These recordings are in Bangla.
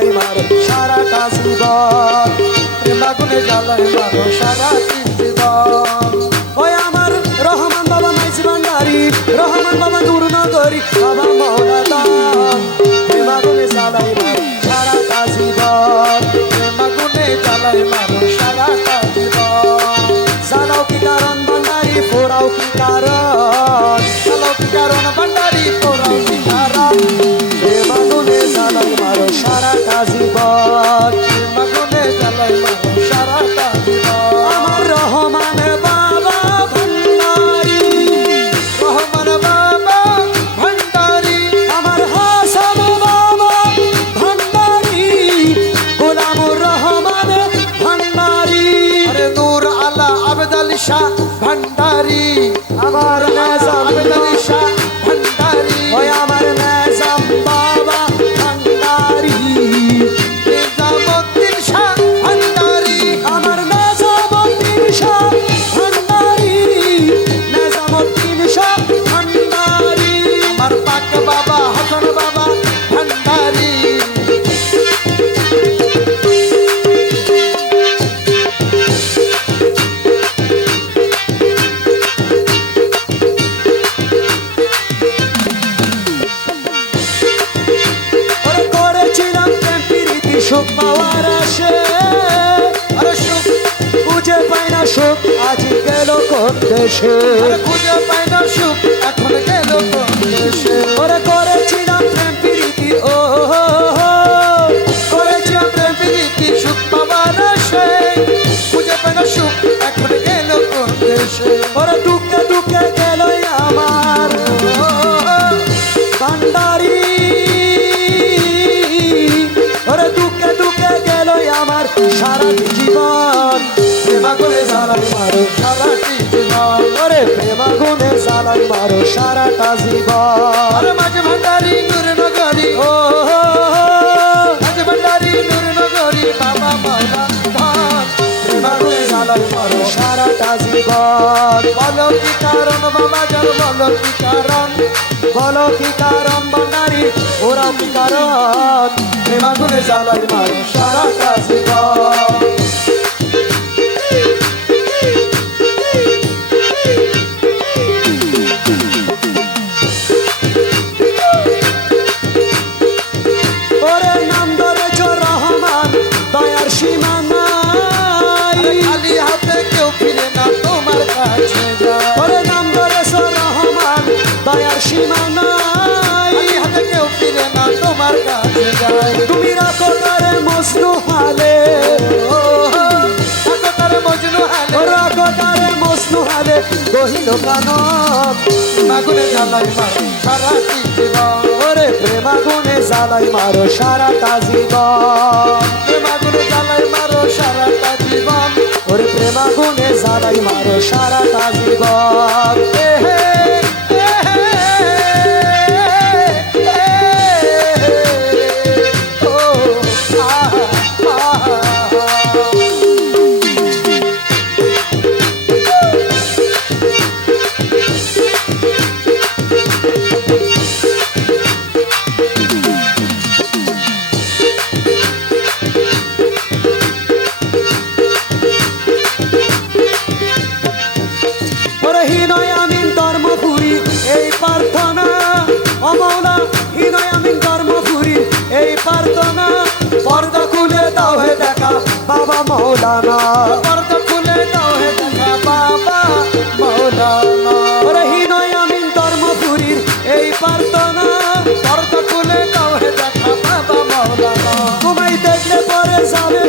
জ্বালাই মারো সারাটা জীবন প্রেম আগুনে জ্বালাই মারো সারা জীবন ওই আমার রহমান বাবা মাইজি ভান্ডারি, রহমান বাবা নগরী বাবা মৌলা দান প্রেমাগুনে জ্বালাই মারো সারাটা জীবন প্রেম আগুনে জ্বালাই মারো সারাটা জীবন জ্বালাও কি কারণ ভান্ডারি ফোড়াও কি কারণ? চলো কি কারণ ভান্ডারি তোরাও কি কারণ? জ্বালাই মারো সারা কাজী প্রেম আগুনে জ্বালাই মারো সারাটা সুখ আজ গেল কোন দেশে? খুঁজে পাই না সুখ এখন গেল কোন দেশে? ওরে করেছিলাম প্রেম প্রীতি ও করেছিলাম প্রেম প্রীতি সুখ পাবার সে খুঁজে পাই না সুখ এখন গেল কোন দেশে? ওরে দুঃখে দুঃখে করে জ্বালাই মারো সারাটি জীবন। ওরে প্রেমা গুণে জ্বালাই মারো সারাটা জীবন। আরে মাঝে ভান্ডারি নূর নগরী ও মাঝে ভান্ডারি নূর নগরী বাবা মাওলা ধান প্রেমা গুণে জ্বালাই মারো সারাটা জীবন। বলো কি কারণ বাবা জান বলো কি কারণ। বলো কি কারণ ভান্ডারি ওরা কি কারণ। প্রেমা গুনে জ্বালাই মারো সারাটা জীবন। খালি হাতে কেউ ফিরে না তোমার কাছে যায় নাম ধরেছ রহমান দয়ার সীমা নাই হাতে কেউ ফিরে না তোমার কাছে যায় তুমি রাখো তারে মজনু হালে। থাকো তার মজনু হালে। ও রাখো তারে মজনু হালে। গহিল কানন আগুনে জ্বালাই মারো সারাটি জীবন। ওরে প্রেমা জ্বালাই মারো সারাটা জীবন। প্রেম আগুনে জ্বালাই মারো সারাটা জীবন। ওরে প্রেমা গুণে জ্বালাই মারো সারাটা জীবন।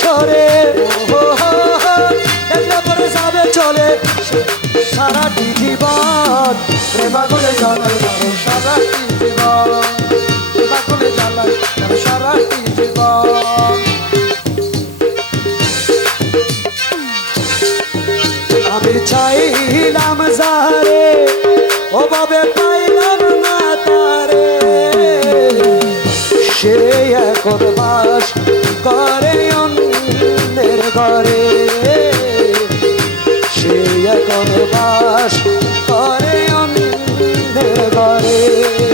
সরে হো হো, যাবে চলে। সারাটি জীবন প্রেমা করে মারো সারাটি জীবন। প্রেমা করে মারো সারাটি Yeah.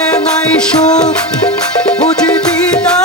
নাই সুখ বুঝবি তা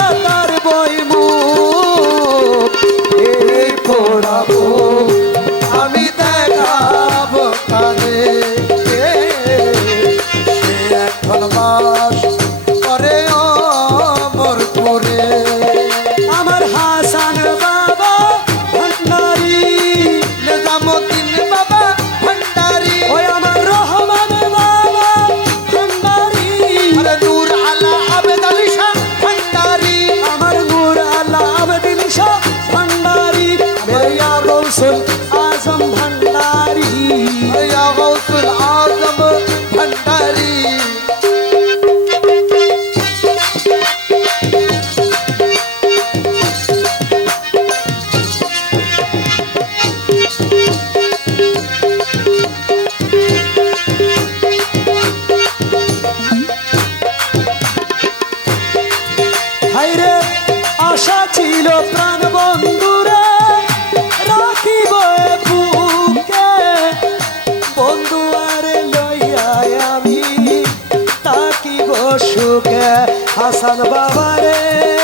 সুখে হাসান বাবারে।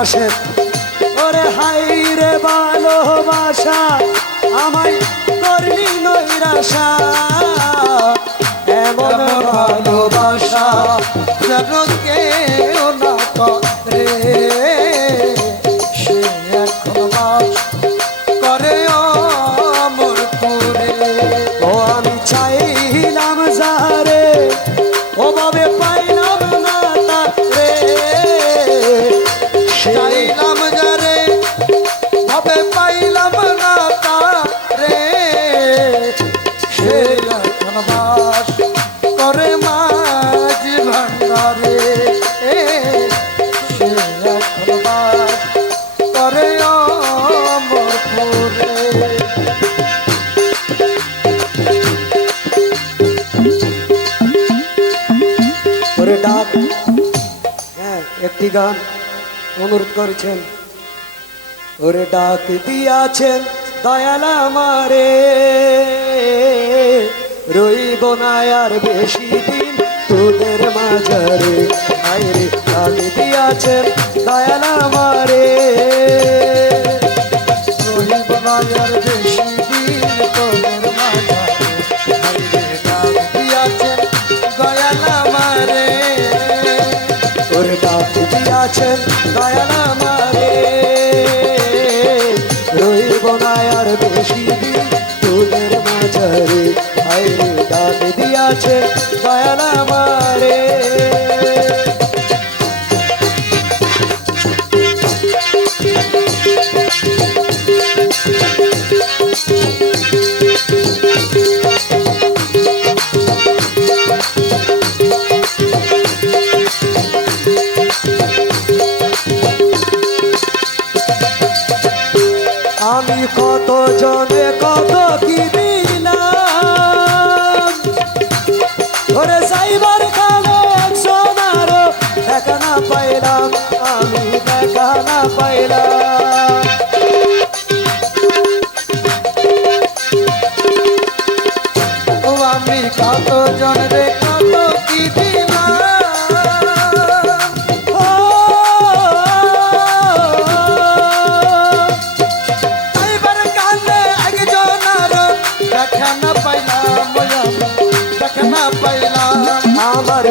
আসে। ওরে হাই রে ভালোবাসা আমায় করলি নৈরাশা। এমন ভালোবাসা যেন কেউ না করে। গান অনুরোধ করেছেন। ওরে ডাক দিয়াছেন, দয়াল আমারে। রইব না আর বেশি দিন তোদের মাঝারে। আইরে ডাক দিয়াছেন, দয়াল আমারে। রইব না আর বেশি করেছেন দয়াল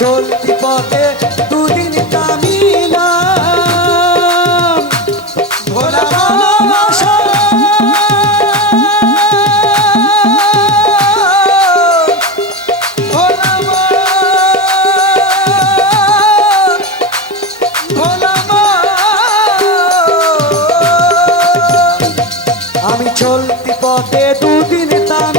চলতি পথে দুদিন কামিলাম। ভোলা ভালোবাসা। আমি চলতি পথে দুদিন তামিলাম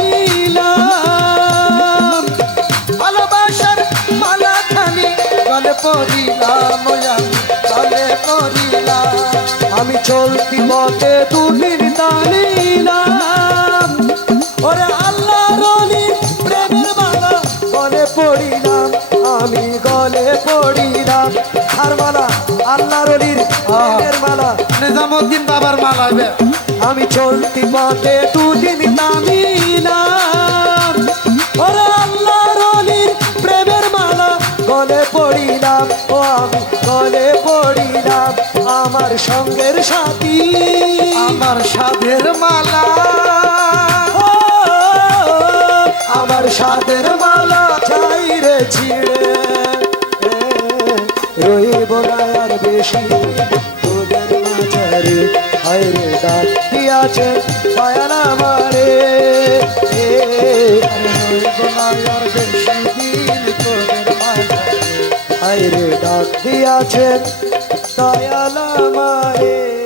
চলতি পথে দুদিন তামিলাম ওরে আল্লাহ রলি প্রেমের মালা গলে পড়িলাম আমি গলে পড়িলাম। আর মালা আল্লাহ রলির প্রেমের মালা। নিজামুদ্দিন বাবার মালা আমি চলতি পথে দুদিন নামিলাম ওরে আল্লাহ গলে পড়িলাম ও আমি গলে পড়িলাম আমার সঙ্গের সাথী আমার সাধের মালা। আমার সাদের মালা চাই রে ছিড়ে। রইব না আর বেশি তোদের মাঝারে হায়রে ডাক দিয়াছে আমারে। এ, রইব না আর বেশি মাঝে হায়রে ডাক দিয়াছেন দয়ালা আমারে